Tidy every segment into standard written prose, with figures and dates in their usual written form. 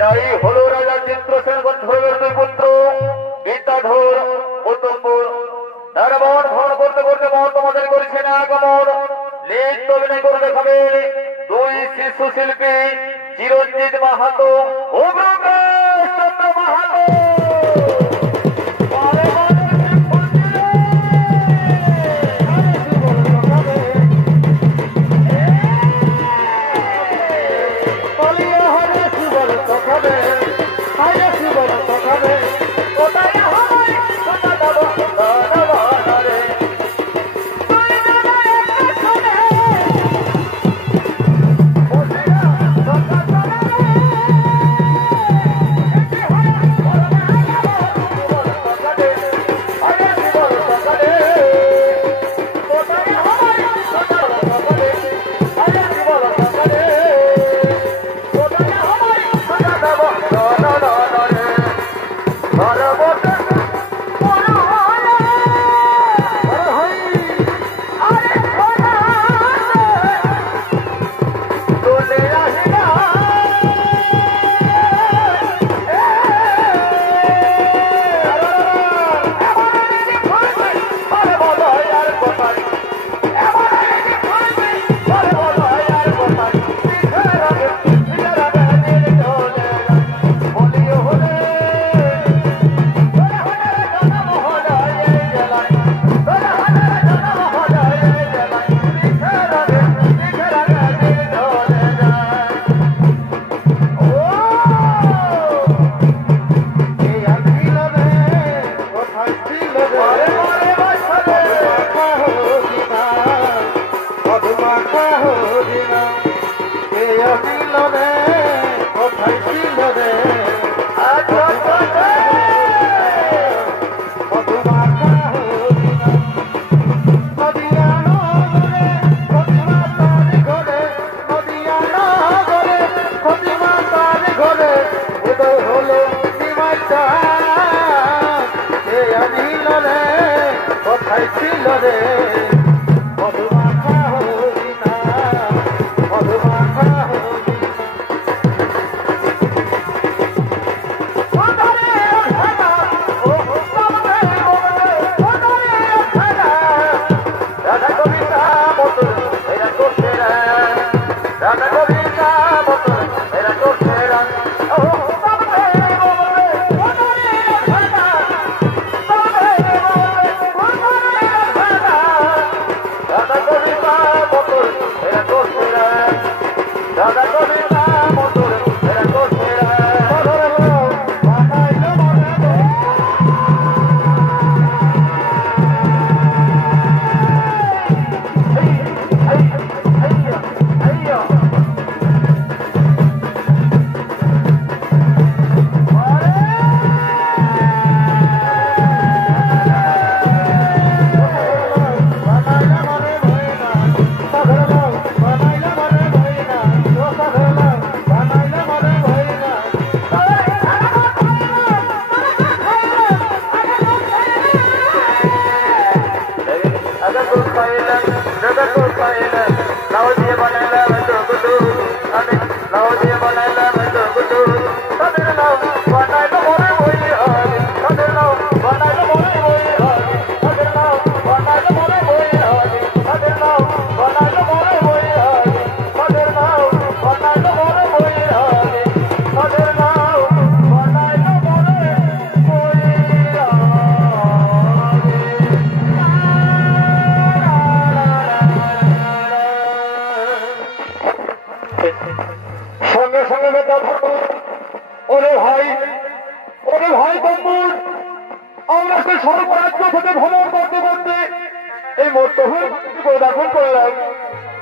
এরাই হলো রাজা চিত্রসেন গন্ধর্বের দুই পুত্র বিদ্যাধর উত্তমপুর। তার মন ভ্রমণ করতে করতে মন তোমাদের করেছে না আগমন। নৃত্য অভিনয় করে দেখাবে দুই শিশু শিল্পী চিরঞ্জিত মাহাতো ও ব্রহ্মেশ চন্দ্র মাহাতো।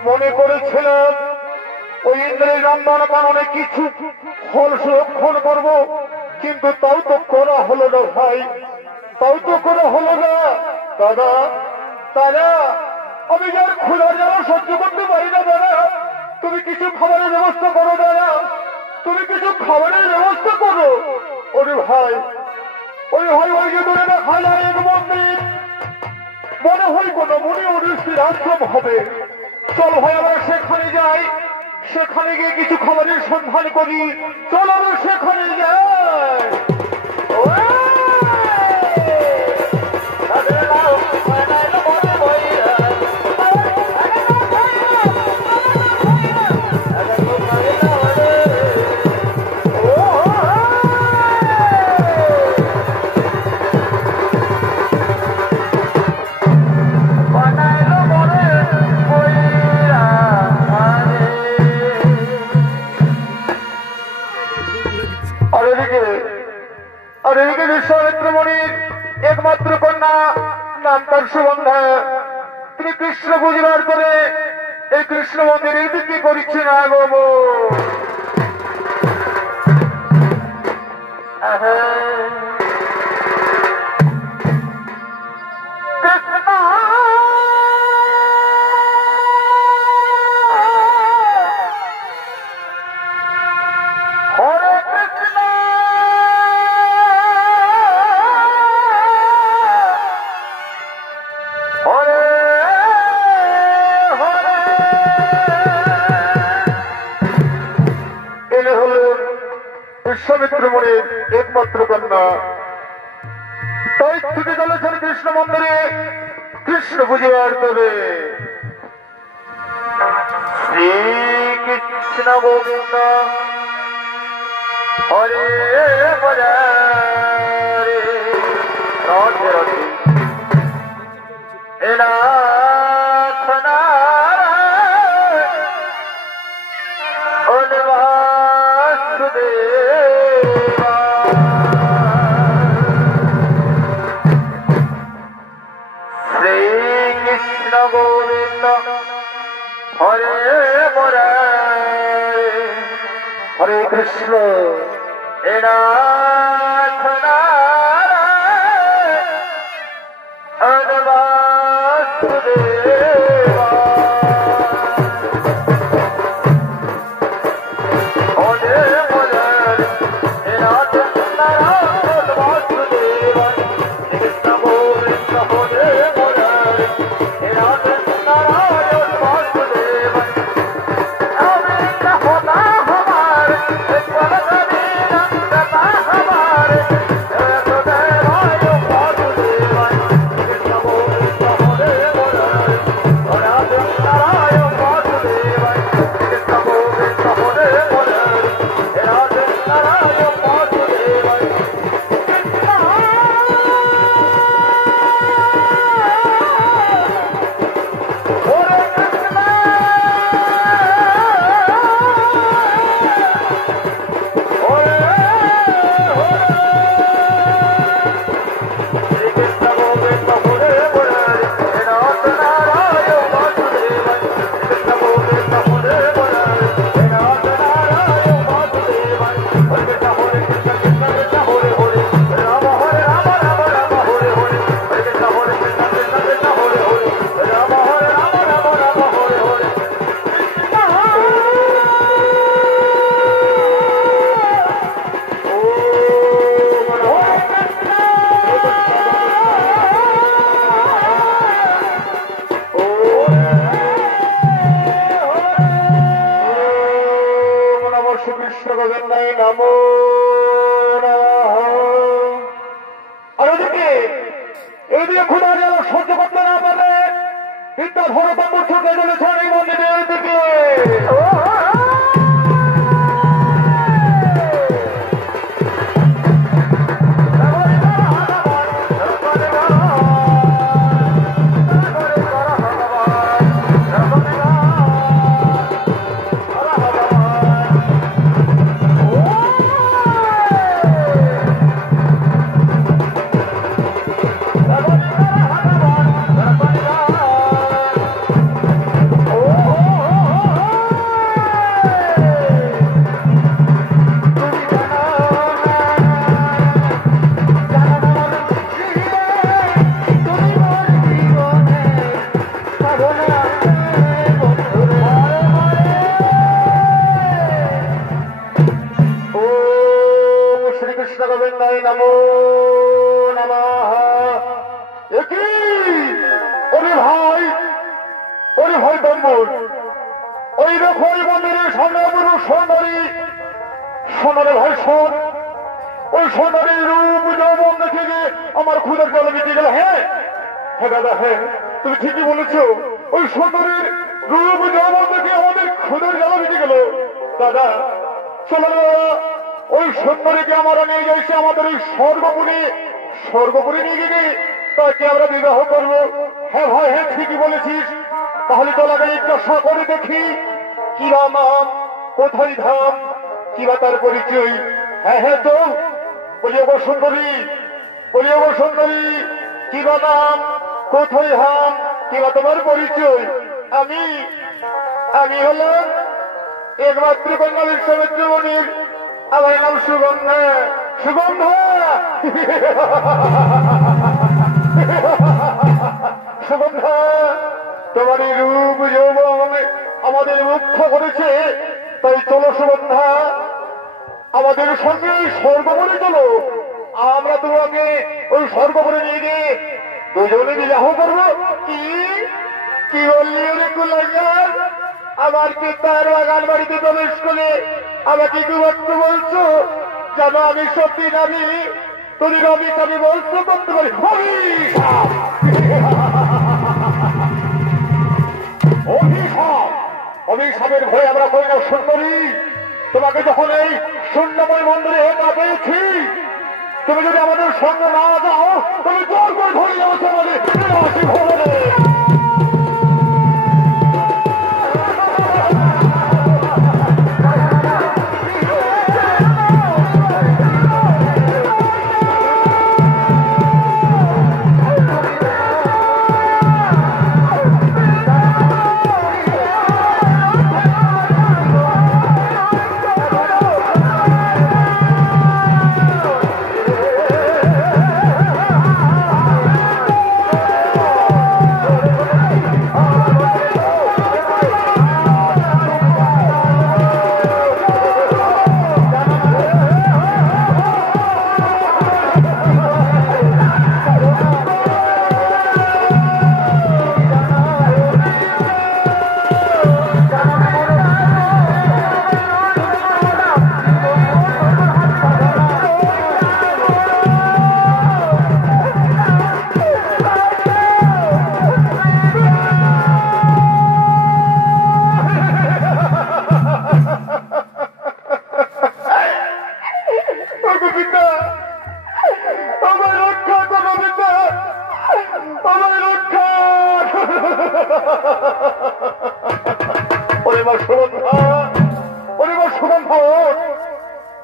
মনে করেছিলাম ওই ইন্দ্রের রামদান কারণে কিছু ফল সংরক্ষণ করবো, কিন্তু তাও তো করা হলো না ভাই, তাও তো করা হলো না। দাদা দাদা, আমি যার ক্ষুধার জ্বালা সহ্য করতে পারি না দাদা, তুমি কিছু খাবারের ব্যবস্থা করো দাদা, তুমি কিছু খাবারের ব্যবস্থা করো। ওরে ভাই ওই যে ধরে দেখা যায় এক মন্দির, মনে হয় কোনো মনে অনুষ্ঠির আশ্রম হবে। চল ভাই আমরা সেখানে যাই, সেখানে গিয়ে কিছু খাবারের সন্ধান করি। চলো আমরা সেখানে যাই। আর এদিকে বিশ্বামিত্র মুনির একমাত্র কন্যা নাম তার সুগন্ধা, তিনি কৃষ্ণ বুঝবার করে এই কৃষ্ণ মন্দিরের দিকে করছেন আগমন। বিশ্বামিত্র মুনির একমাত্র কন্যা, তাই ছুটে চলেছেন কৃষ্ণ মন্দিরে কৃষ্ণ বুঝিবার তবে। শ্রীকৃষ্ণ গোবিন্দ হরে হরে রাধে রাধে নাথ নারায়ণ বাসুদেবা। শ্রীকৃষ্ণ গোবিন্দ হরে হরে হরে কৃষ্ণ নাথ নারায়ণ বাসুদেবা। ওই মন্দিরের সামনে পুরো সোনারি সোনারে ভাই শোন, ওই সোনারির রূপ যৌবন দেখে গিয়ে আমার ক্ষুদের জলে মিটে গেল। হ্যাঁ হ্যাঁ দাদা, হ্যাঁ তুমি ঠিকই বলেছো, ওই সোনারির রূপ যৌবন দেখে আমাদের ক্ষুদের জলে মিটে গেল। দাদা চলো ওই সুন্দরীকে আমরা নিয়ে যাইছি আমাদের ওই স্বর্গপুরে নিয়ে গিয়ে তাকে আমরা বিবাহ করবো। হ্যাঁ ভাই, হ্যাঁ ঠিকই বলেছিস। তাহলে চল আগে জিজ্ঞাসা করে দেখি কিবা নাম, কোথায় ধাম, কিবা তার পরিচয়। হ্যাঁ হ্যাঁ তো বলিও গো সুন্দরী, বলিও গো সুন্দরী, কিবা নাম, কোথায় ধাম, কিবা তোমার পরিচয়। আমি হলাম একমাত্র কন্যা বিশ্বমিত্রমণির, আমার নাম সুগন্ধা। সুগন্ধা সুগন্ধা, তোমার এই রূপ যৌবন আমাদের মুগ্ধ করেছে, তাই চলো সুগন্ধা আমাদের সঙ্গে স্বর্গপুরে চলো। আমরা তোমাকে ওই স্বর্গপুরে নিয়ে গিয়ে দুজনে বিবাহ করবো। কি বললি রে কুলাঙ্গার, আমার কি তার বাগান বাড়িতে প্রবেশ করে আমাকে দুবাক্য বলছো? জানো আমি সত্যি নামি, তুমি রবি কবি বলছো করতে পারি। অভিশাপের ভয়ে আমরা কই না সুন্দরী, তোমাকে যখন এই শূন্যময় মন্দিরে না পেয়েছি, তুমি যদি আমাদের সঙ্গে না যাও তুমি জোর করে ধরে যাবো আমাদের ভবনে।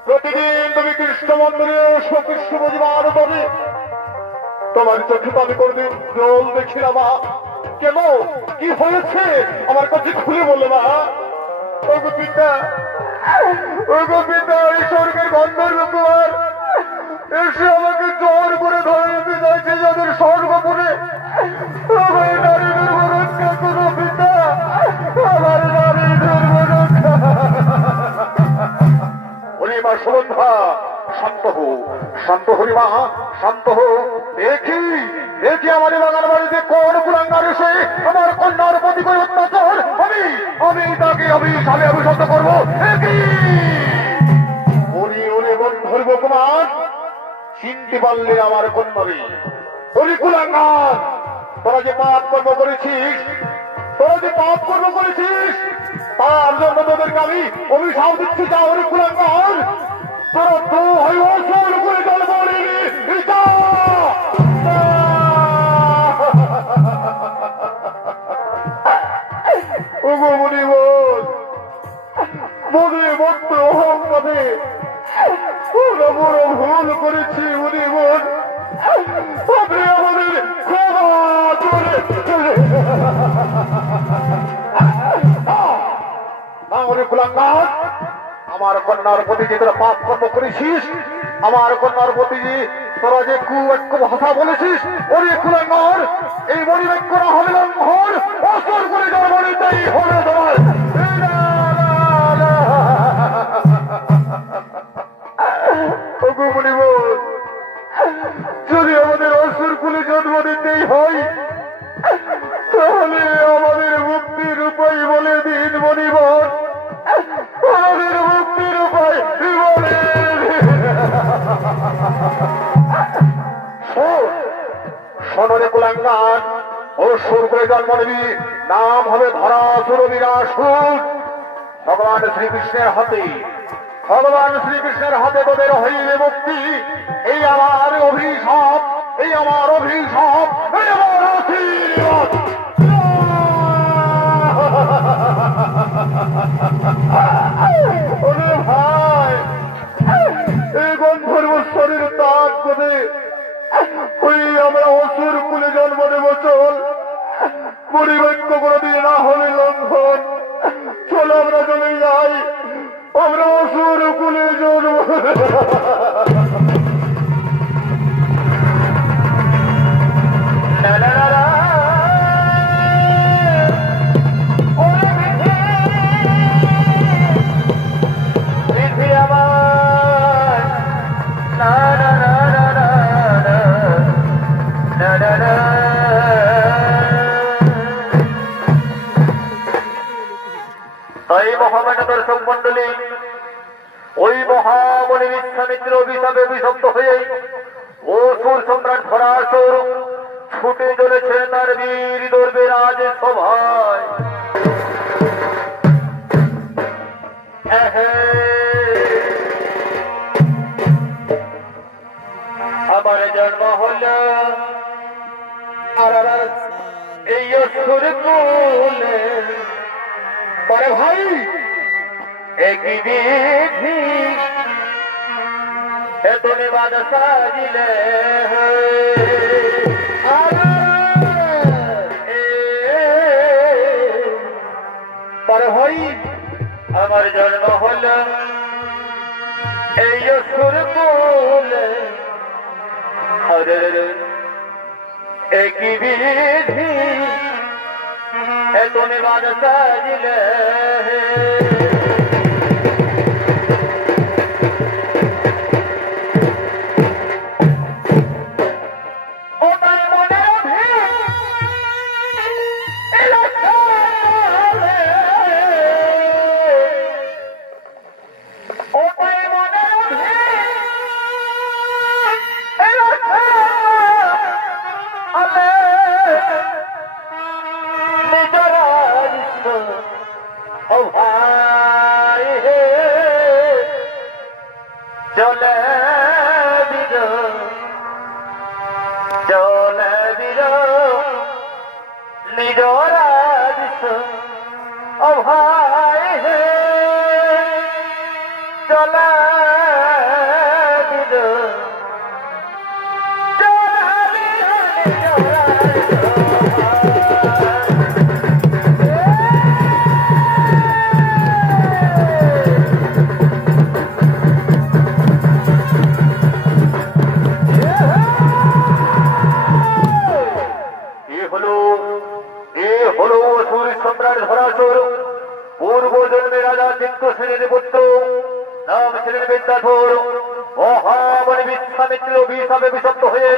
প্রতিদিন তুমি কৃষ্ণ মন্দিরে কৃষ্ণ বুঝবার পরে তোমার চোখে তো আমি কোনদিন জল দেখি না মা। কেন, কি হয়েছে আমার কাছে খুলে বলে মা। ওই পিতা এই স্বর্গের গন্ধর্ব কুমার এসে আমাকে জোর করে ধরে নিতে চাইছে যাদের স্বর্গপুরে। আমার নারী দুর্বরক্ষা করো পিতা, আমার নারী দুর্বরক্ষা। হরিমা সুগন্ধা শান্ত হো, শান্ত হরিমা শান্ত হো। দেখি আমার বাগান বাড়িতে কোন কুলাঙ্গার এসে আমার কন্যার প্রতি করে অত্যাচার, আমি তাকে অভিশাপে অভিশপ্ত করবো। গন্ধর্ব কুমার চিনতে পারলে আমার কন্যারে। হরি কুলাঙ্গার, তোরা যে পাপ কর্ম করেছিস তার জন্য তোদেরকে আমি অভিশাপ দিচ্ছি। যা হরি কুলাঙ্গার, তোরা তো করে জল বলিনি। মনে মত অহংকারে বড় ভুল করেছি। মুনিবন আপনি আমাদের ক্ষমা করে। কুলাঙ্গার, আমার কন্যার প্রতি যে তোরা পাপ কর্ম করেছিস, আমার কন্যার প্রতি তোরা যে কুবাক্য ভাষা বলেছিস, ওরে কুলাঙ্গার এই মণিবাক্য না হবে লঙ্ঘন, অসর করে যাওয়ার মণিটাই হবে তোমার। যদি আমাদের অসুর কুলে জন্ম দিতেই হয় তাহলে আমাদের মুক্তির উপায় বলে দিন মণিবর। অসুর করে জন্ম নিবি, নাম হবে ধরাসুর বিনাশুর। ভগবান শ্রীকৃষ্ণের হাতে, ভগবান শ্রীকৃষ্ণের হাতে তোদের হইবে মুক্তি। এই আমার অভিশাপ, এই আমার অভিশাপ, এই আমার আশীর্বাদ। ওরে ভাই, এই গন্ধর্ব শরীর তাক করে ওই আমরা অসুর কুলে জন্ম নেব। চল, পরিবাক্য কোনদিন না হলে লঙ্ঘন। চল আমরা চলে যাই, আমরা অসুর কুলে জন্ম। তাই মহামান্য দর্শক মন্ডলী, ওই মহামণি বিশ্বামিত্র অভিশাপে অভিশপ্ত হয়ে অসুর সম্রাট ধরাসুর ছুটে চলেছে তার বীর দর্বে রাজ সভায়। আমার জন্ম হল এই অসুর কুলে, পরে ভাই একই বিধি এত নিবাদ সাজিলে। পরে ভাই আমার জন্ম হল এই অসুর কুলে, একই বিধি এত নিবাদ সাজিলে। পূর্ব জন্মে রাজা চিত্তসেনের পুত্র, নাম ছিলেন বিদ্যাধর। মহামণি বিশ্বামিত্র অভিশাপে অভিশপ্ত হয়ে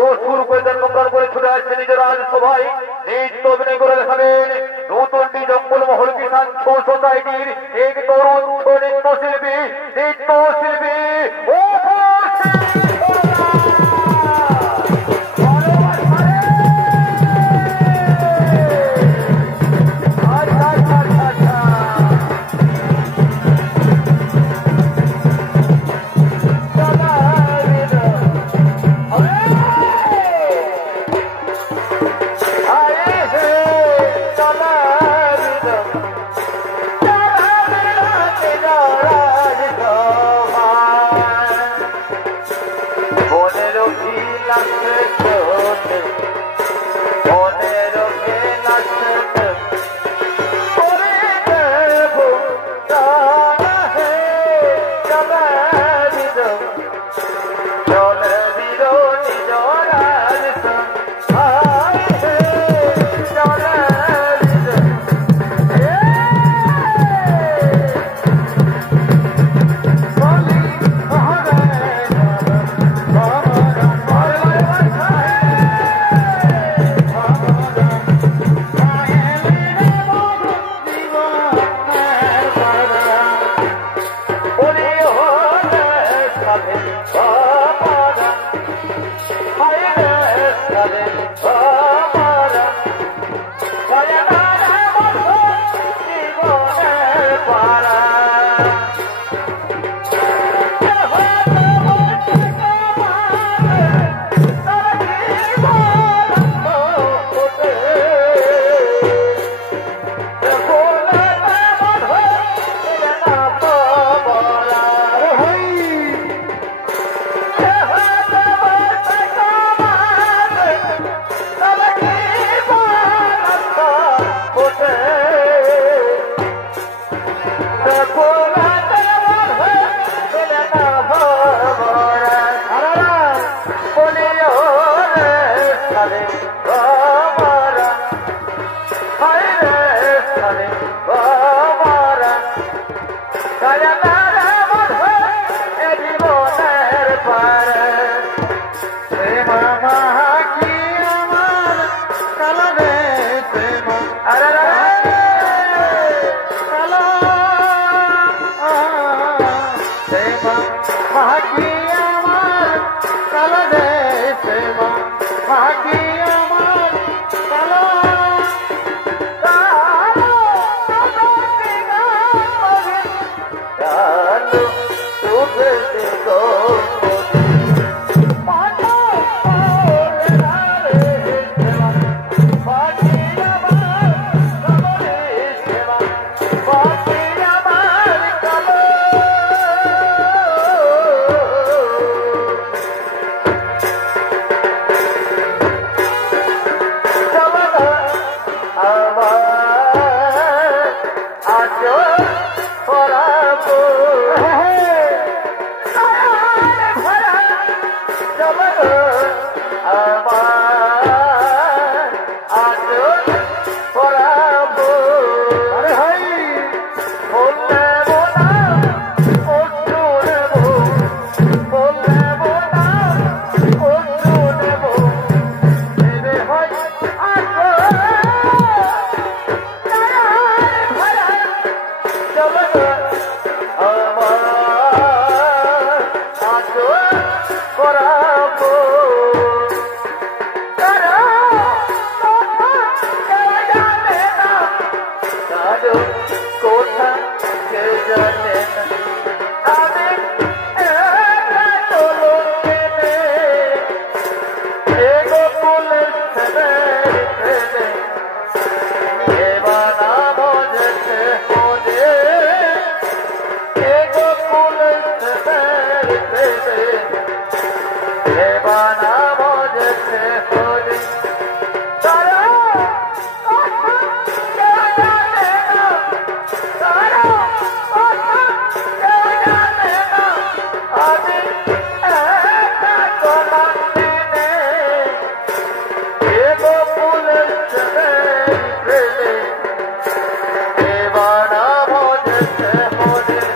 অসুর করে জন্মগ্রহণ করে ছুটে আসছে নিজ রাজসভায়। নৃত্য অভিনয় করে দেখাবেন নতুনটি জঙ্গলমহল কিষাণ সোসাইটির এক তরুণ নৃত্যশিল্পী, নৃত্যশিল্পী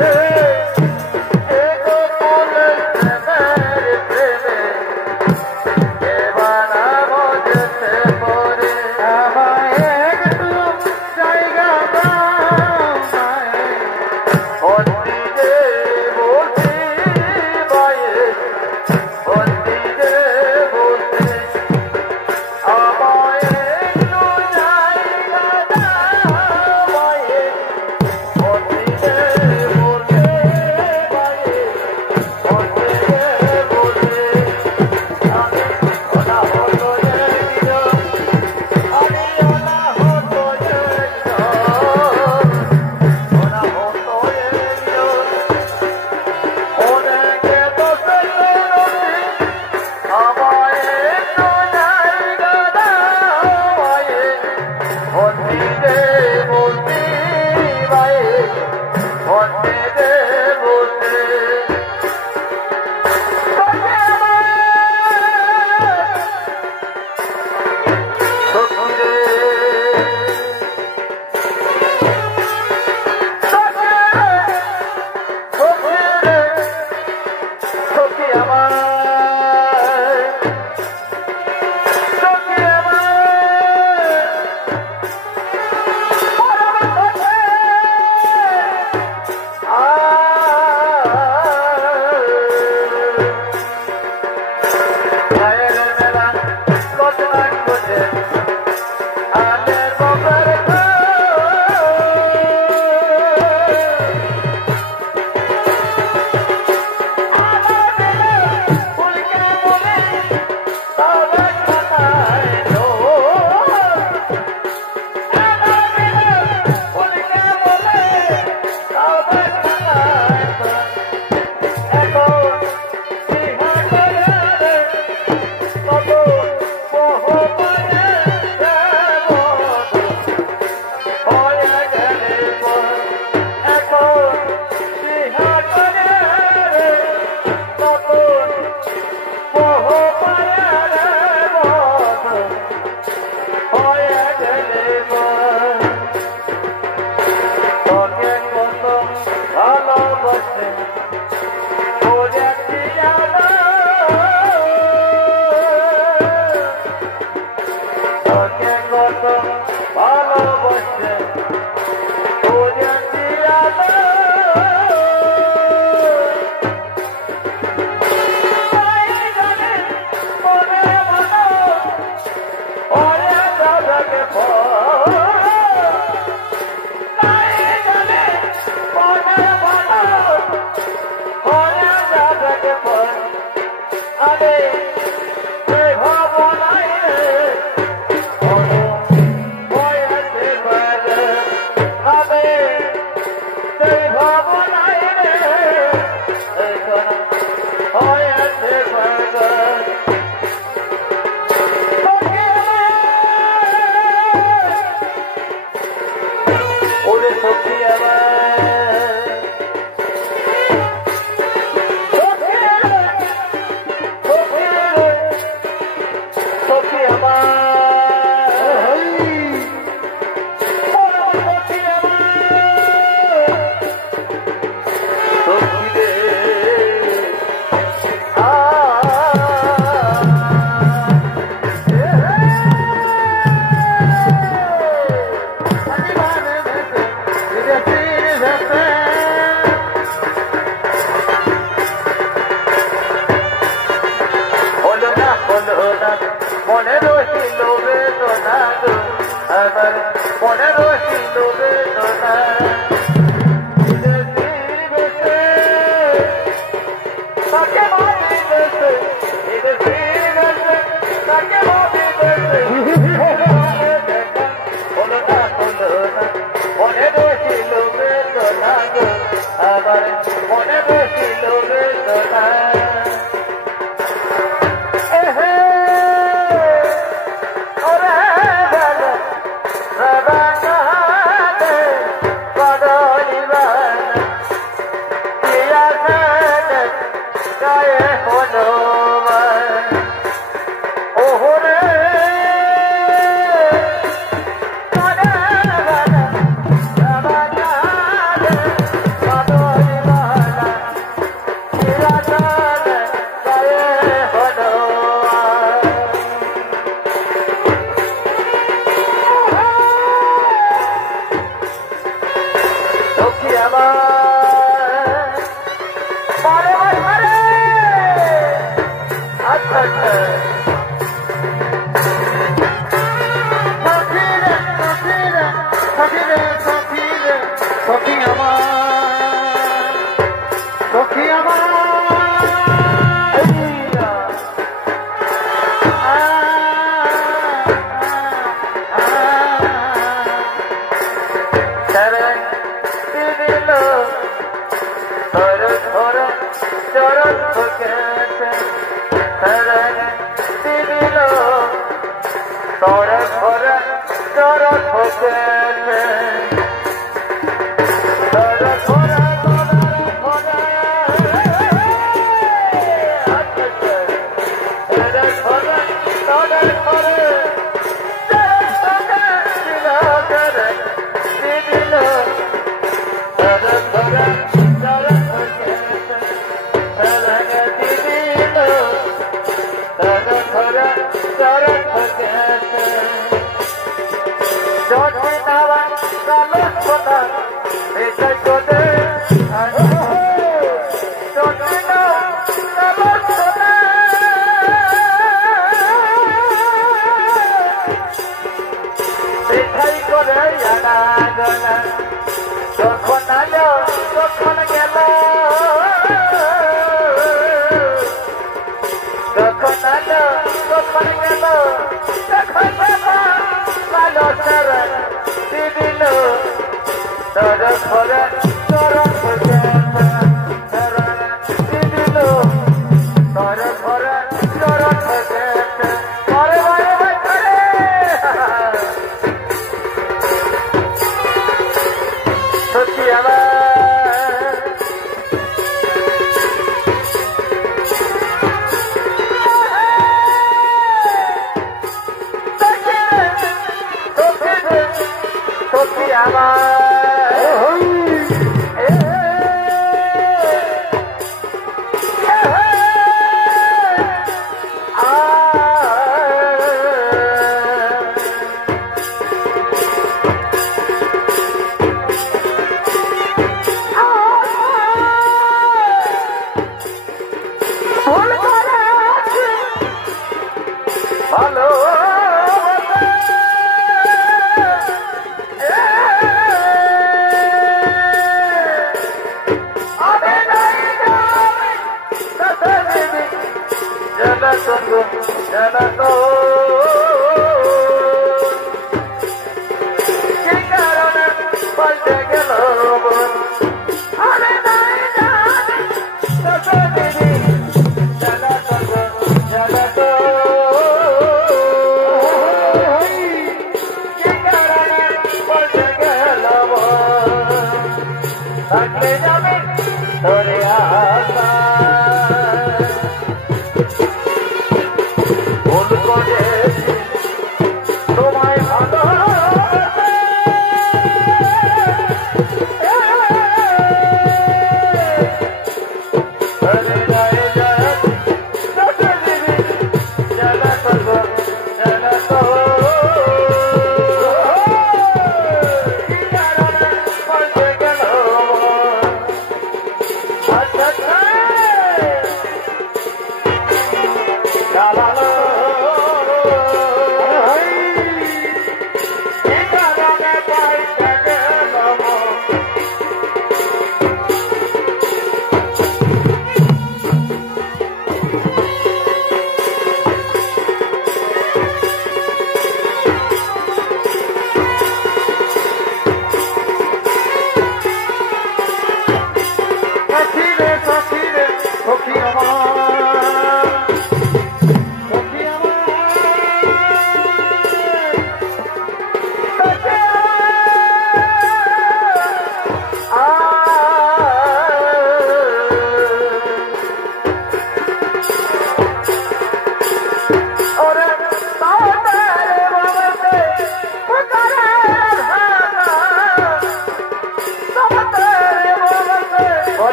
Hey!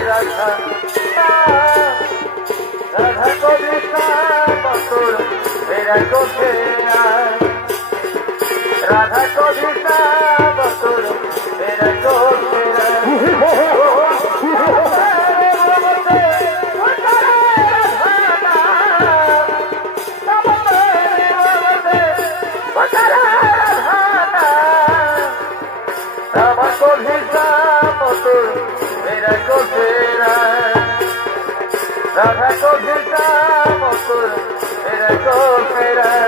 রাধা রাধা কবিতা মধুর মেরা কোঠে রাধা কবিতা মধুর মেরা কোঠে राधा को भिजा मधुर मेरा को मेरा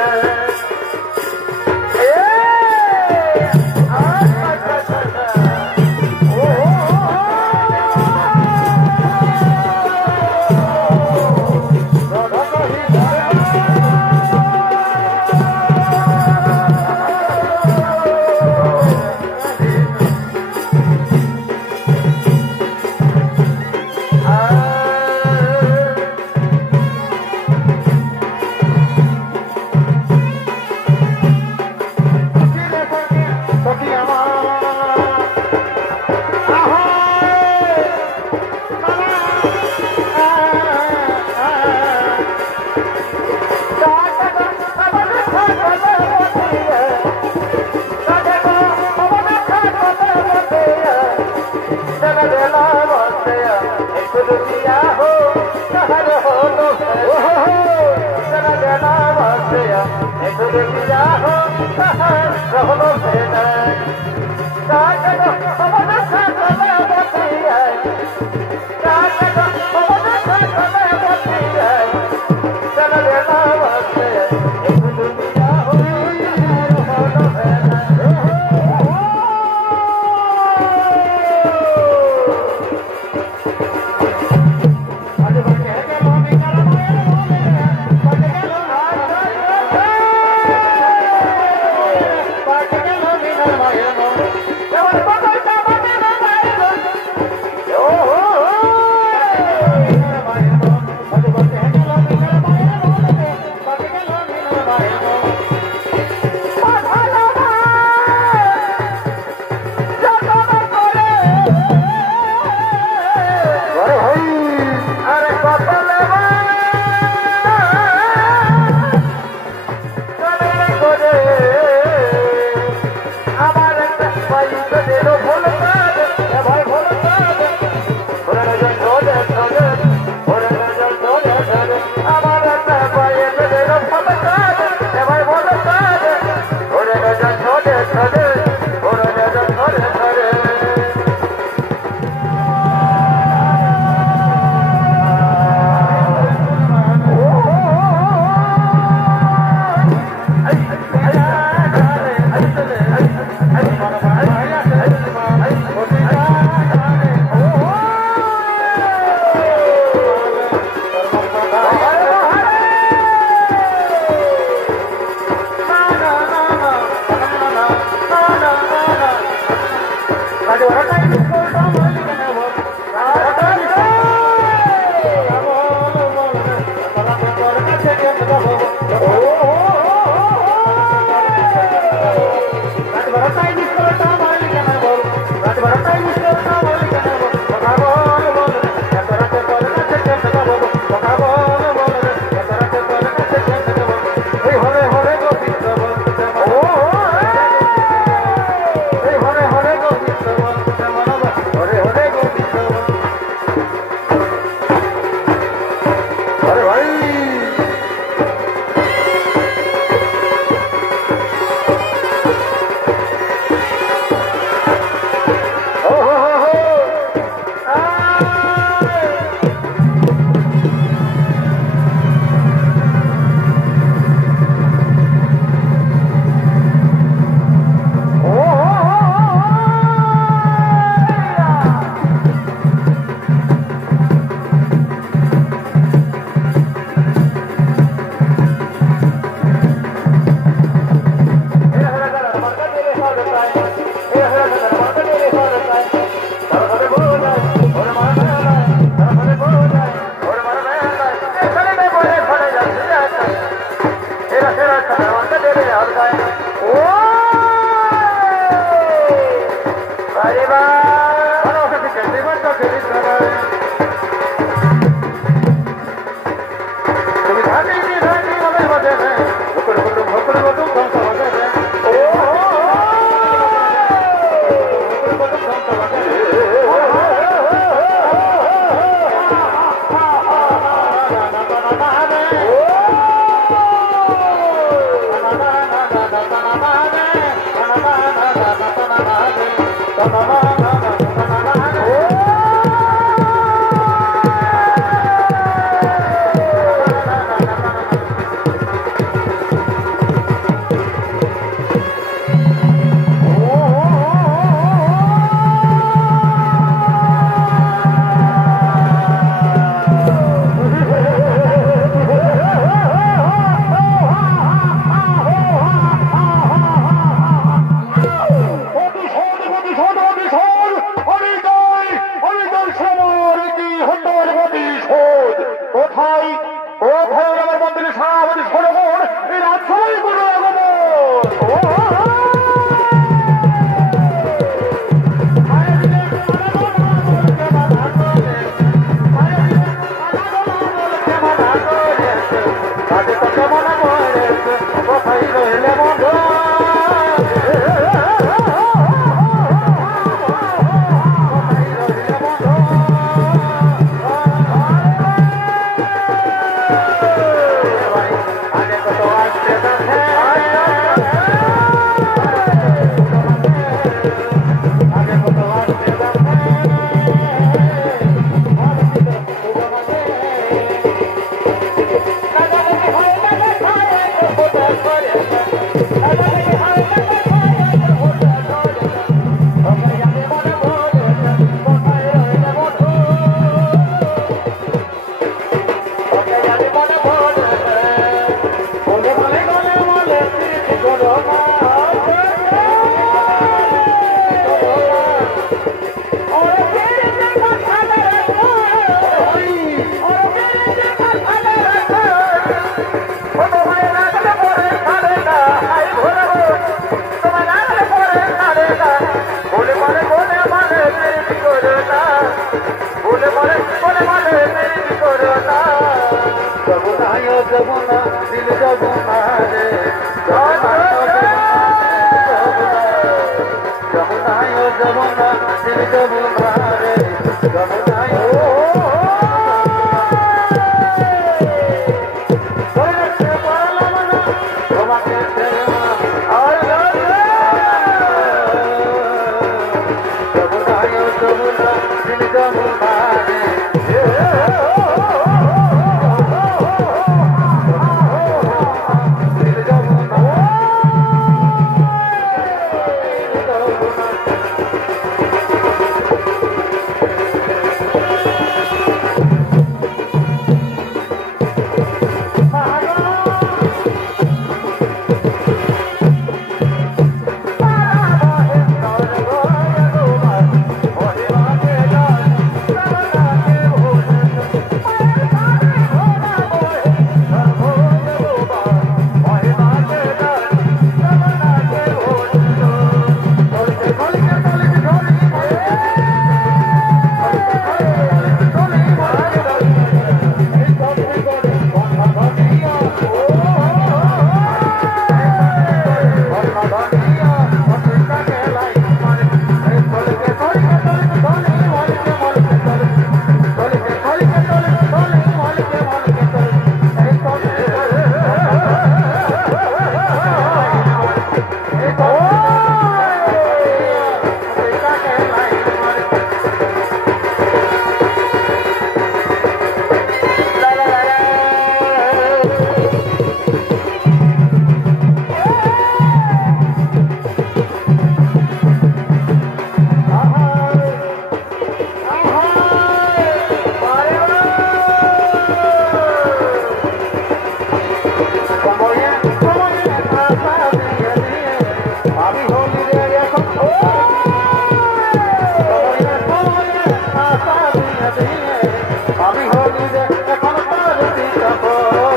আমি হলি রে এখন তার পিতাফল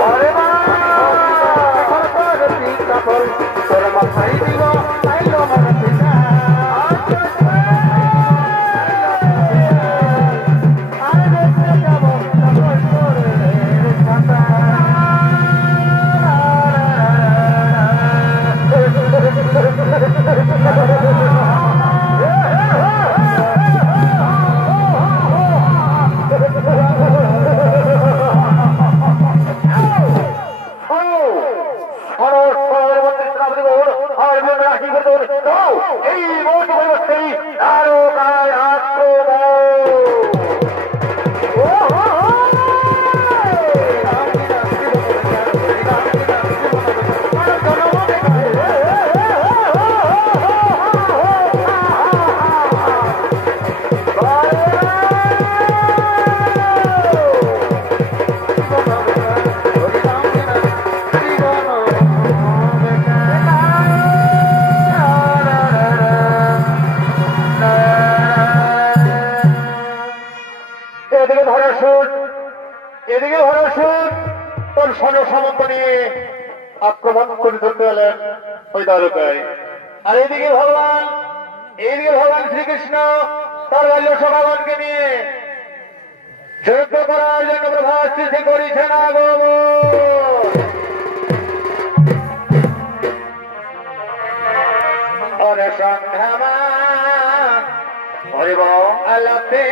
এখন তার পিতাফল তোর মাথায় দিব আইল আমার পিতা আর দেখতে যাব আক্রমণ করে ধরতে গেলেন ওই দ্বারকায়। আর এইদিকে ভগবান শ্রীকৃষ্ণ তার বাল্য সখাগণকে নিয়ে যুদ্ধ করার জন্য প্রভাস সৃষ্টি করেছেন। অনেক সন্ধ্যা আলাপে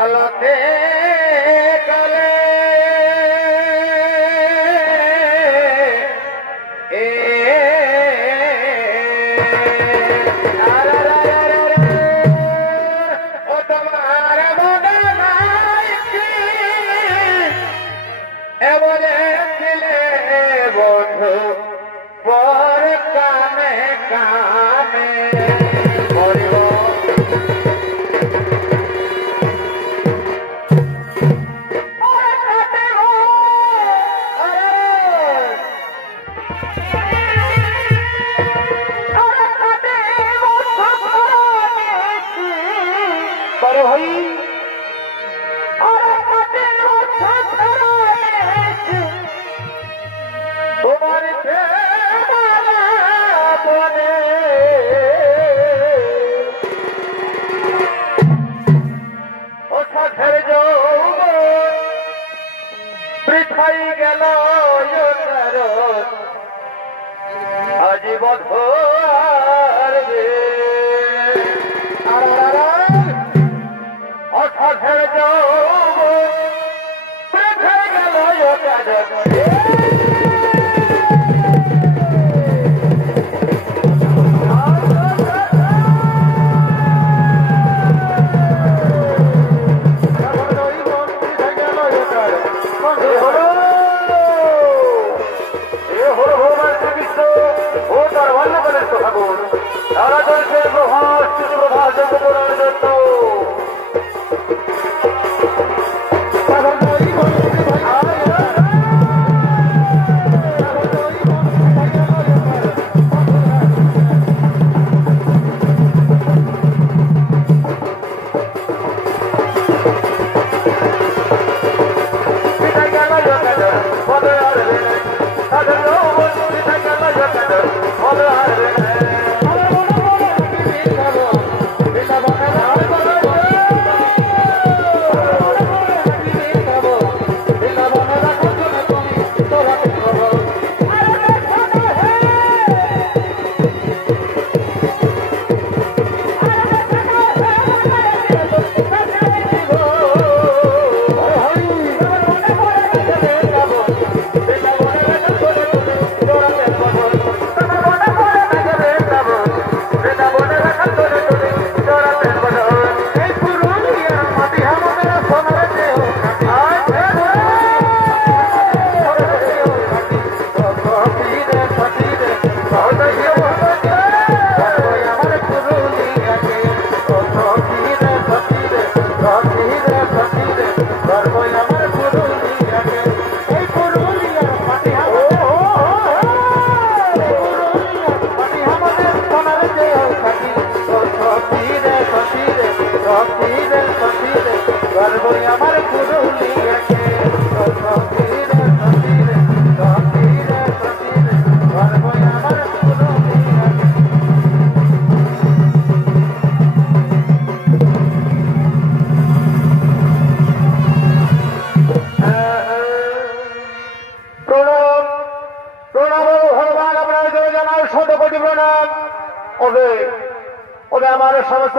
আলোতে কালে ও তোমার মনে নাই কি বলে ছিলে বন্ধু পর কামে কামে গেল আজীবন অঠাঠের গেল ও তার ভালো করে তো থাকুন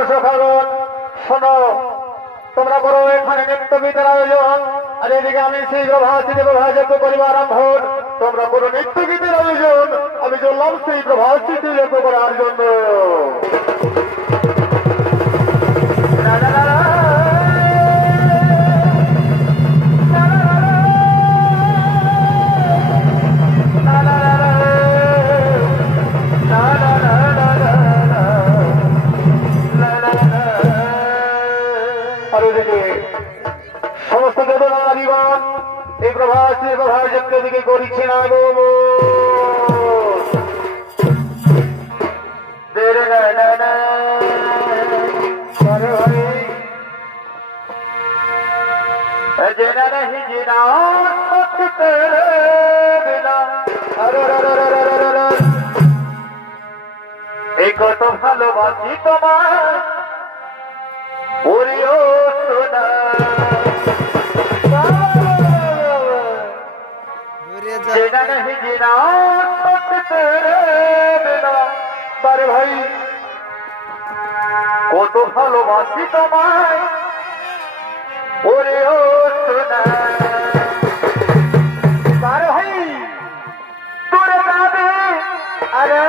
সখাগণ শোনো, তোমরা করো এখানে নিত্য গীতের আয়োজন, আর এদিকে আমি সেই প্রভাসীকে প্রভাযজ্ঞ করিব আরম্ভ। তোমরা করো নিত্য গীতের আয়োজন, আমি চললাম সেই প্রভাসীকে যজ্ঞ করার জন্য। সমস্ত দেবনারীগণ এই প্রভাসী প্রভাযজ্ঞ দিকে করিছে না গো। जेना नहीं जीना तेरे बिना एक तो ভালোবাসি তোমার ওরিও সোনা जेना नहीं जीना तेरे बिना बारे भाई কত ভালোবাসি তোমায় ওরিও সোনা বারে ভাই তোরে যাবে আরে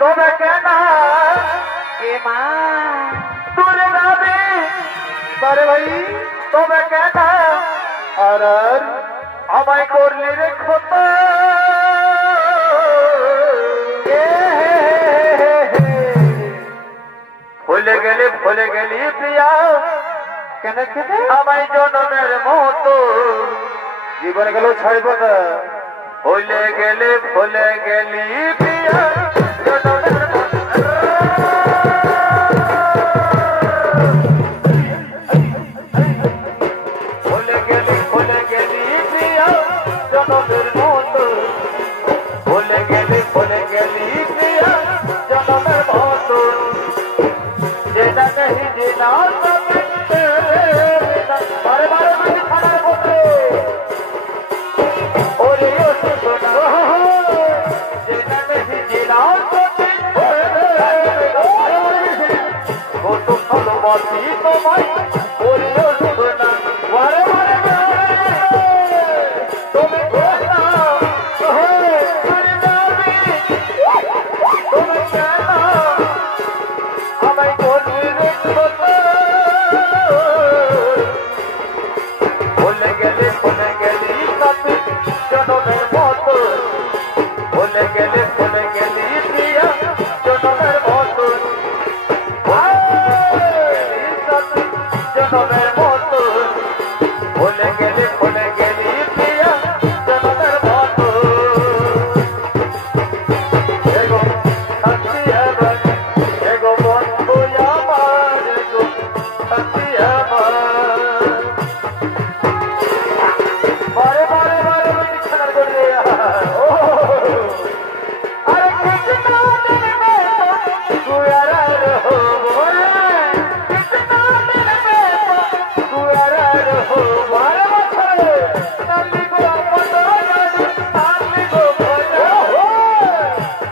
তবে কেন এ মা তোরে যাবে বারে ভাই তবে কেন আর আমায় করলি রে ক্ষত ভুলে গেলি প্রিয়া কেন কেন আমায় জনমের মতো জীবনে গেল ছাড়ব না ভুলে গেলি প্রিয়া জনমের ভুলে গেলি প্রিয়া জনমের মতো ভুলে গেলি প্রিয়া জনমের মতো যেটা नहीं जीना बारे बारे में खाना बोले और ये सुना जेना नहीं जीना वो तो भालोबासी তোমায় और ये सुना बारे बारे में তুমি কোথা হে করে যাবি তুমি কেন আমায় করলি রে ভুলে গেলি সাথী জনমের মতো ভুলে গেলি প্রিয়া জনমের মতো সাথী জনমের মতো ভুলে গেলি প্রিয়া জনমের মতো এগো সাথী আমার এগো বন্ধু আমার এগো সাথী আমার बारे बारे बारे में खबर कर दिया अरे कितना दिन में तू यार हो बोले कितना दिन में तू यार हो बारे बारे नली को पता नहीं नली को पता हो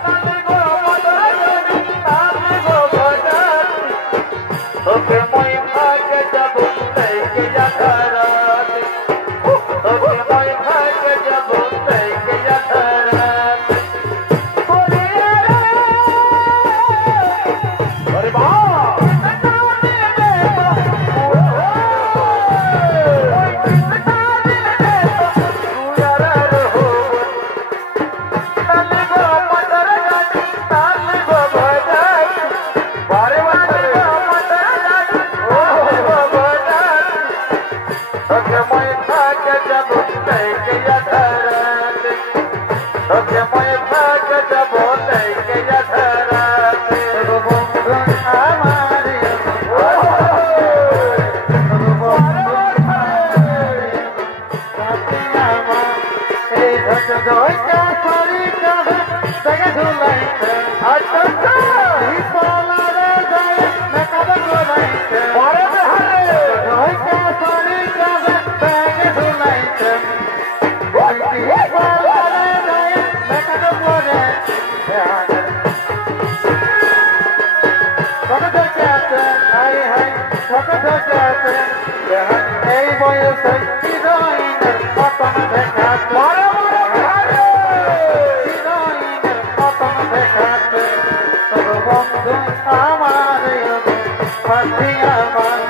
नली को पता नहीं नली को पता तो के मैं भाग जब लेके जा घर Yeah. এই বয়সে হিরোইনের মতন দেখাচ্ছে হিরোইনের মতন দেখাচ্ছে তবু বন্ধু আমার ফাঁসি আমার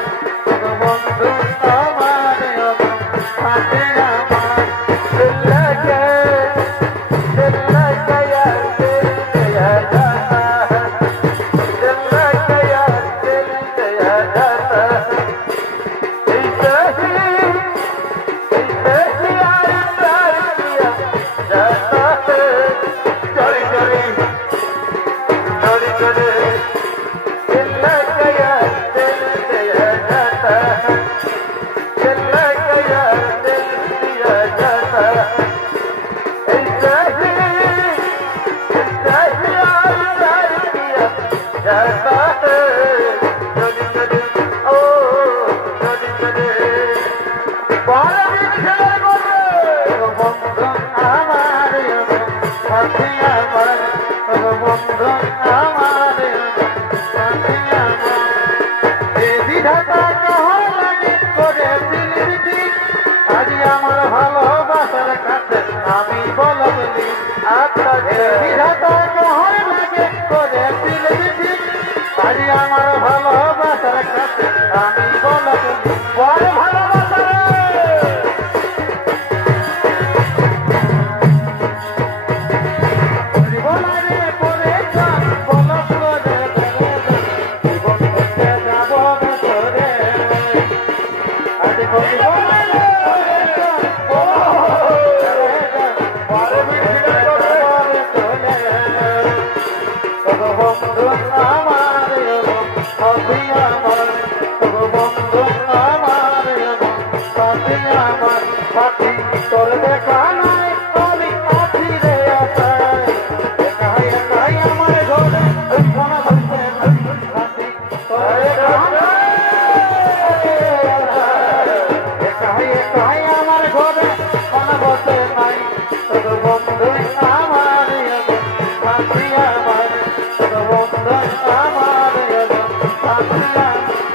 তবু বন্ধু আমার ফাঁসি আমার আমি বলবলি আজ আমার ভালোবাসার কাছে আমি বলবলি বড় ভালোবাসা তোর দেখা নাই আমি আছি রে আশায় একাই একাই আমার ঘরে ওইখানে বসে আছি তোর দেখা একাই একাই আমার ঘরে ওখানে বসে নাই তোর বন্ধু আমার সাথী আমার তোর বন্ধু আমার সাথী আমার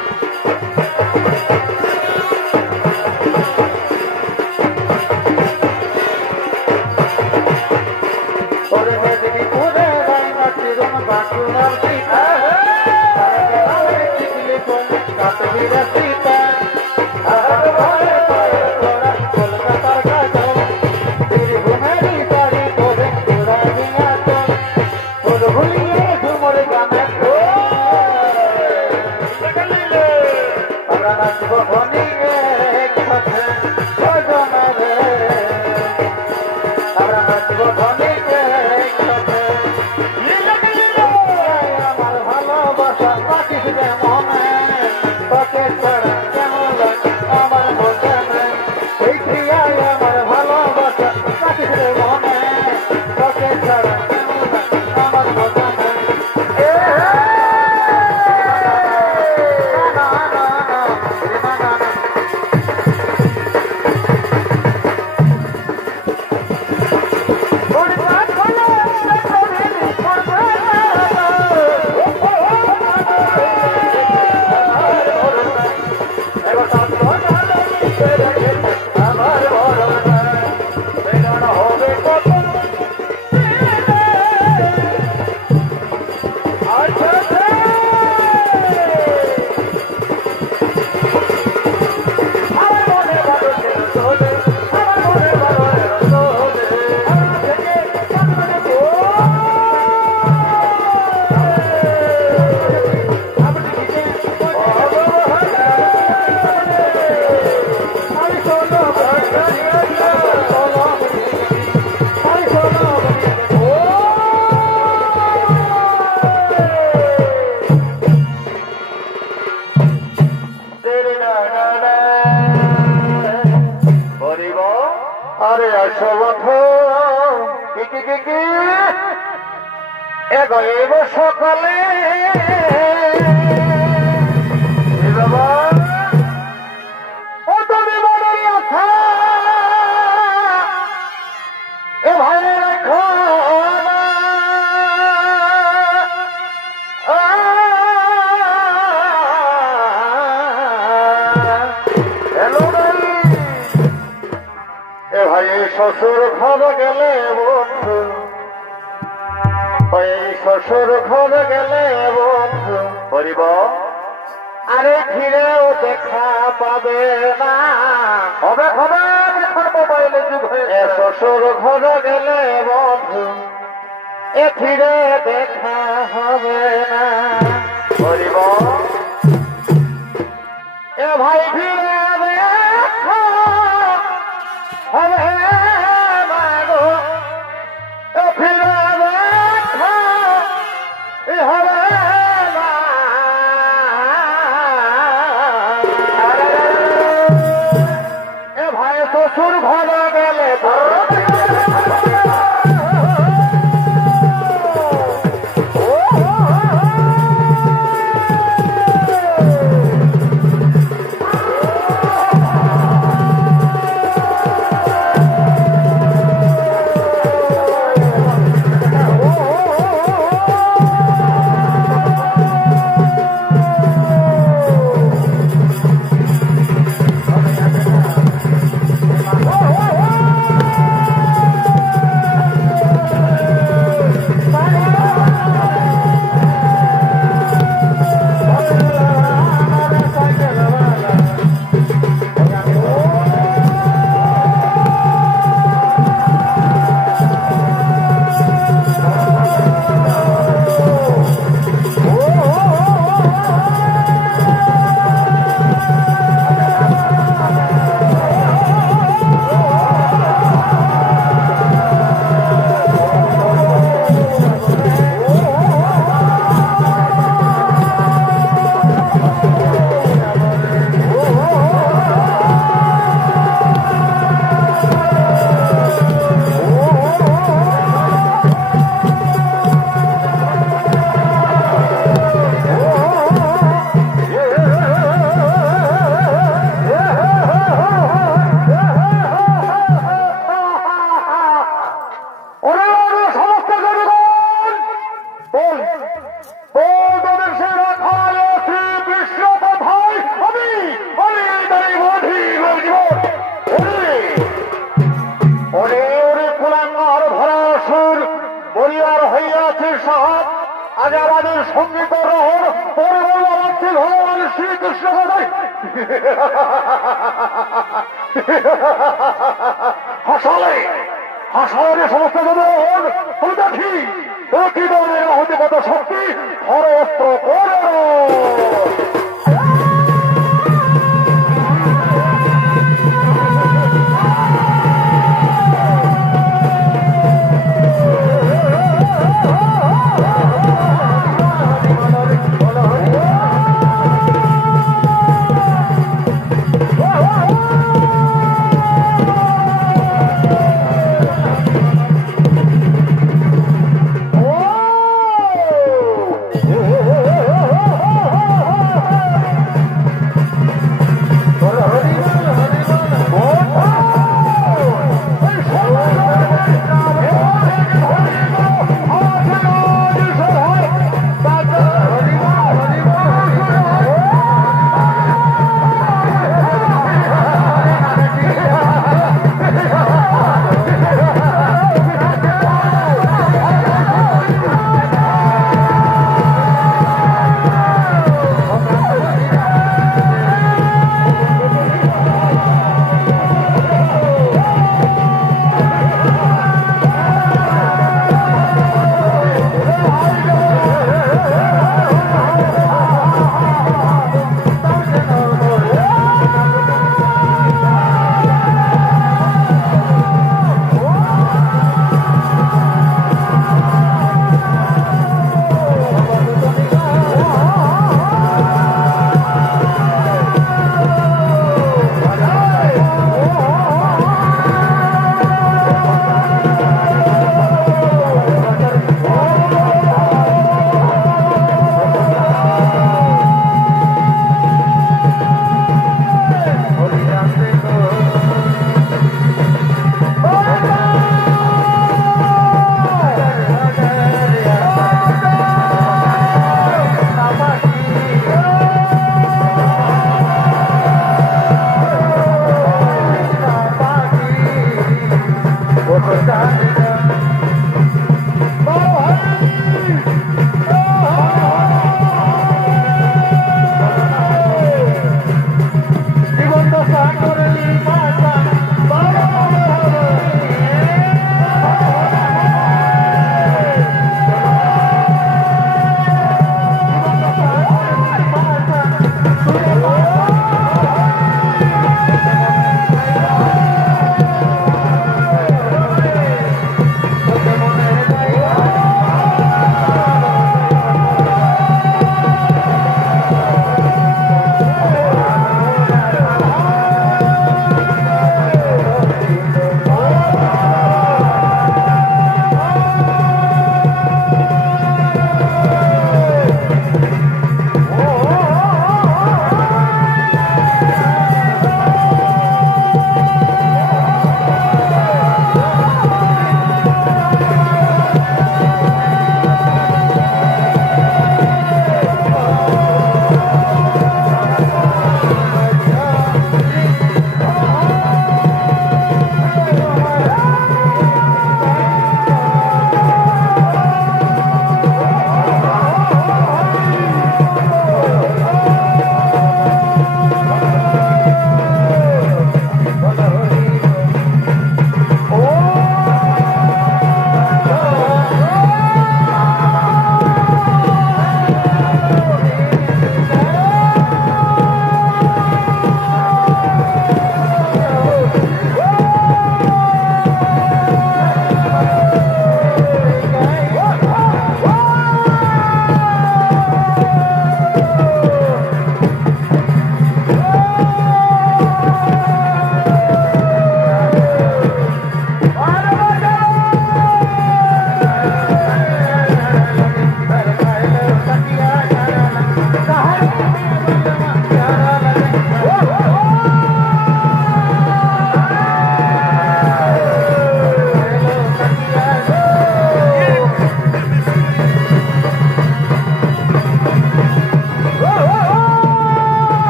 আরে আসো বন্ধু এগোইব সকালে বাবা ও তুমি বড়ই আশা এ ভাই রাখো শ্বশুর ঘর গেলে বন্ধু, ওই শ্বশুর ঘর গেলে বন্ধু বলিব আরে ফিরেও দেখা পাবে না। হবে হবে এখন মোবাইলে যুগ হয়ে শ্বশুর ঘর গেলে বন্ধু এ ফিরে দেখা হবে না। বলিব এ ভাই ফিরে দেখা হবে না গো, এ ফিরে দেখা হবে না। এ ভাই শ্বশুর ঘর গেলে আগে আমাদের সঙ্গীত রহন পরে বলবো আমার শ্রী ভগবান শ্রীকৃষ্ণ কথাই হাসালে হাসালে সমস্ত জনগণ তুমি দেখি কি ধরনের হতে কত শক্তি হরস্ত্র করো।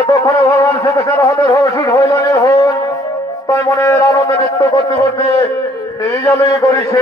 এতক্ষণে ভগবান শ্রীকৃষ্ণের হাতে রসিক হইলেন হন তাই মনের আনন্দে নৃত্য করতে করতে এই জলে করি সে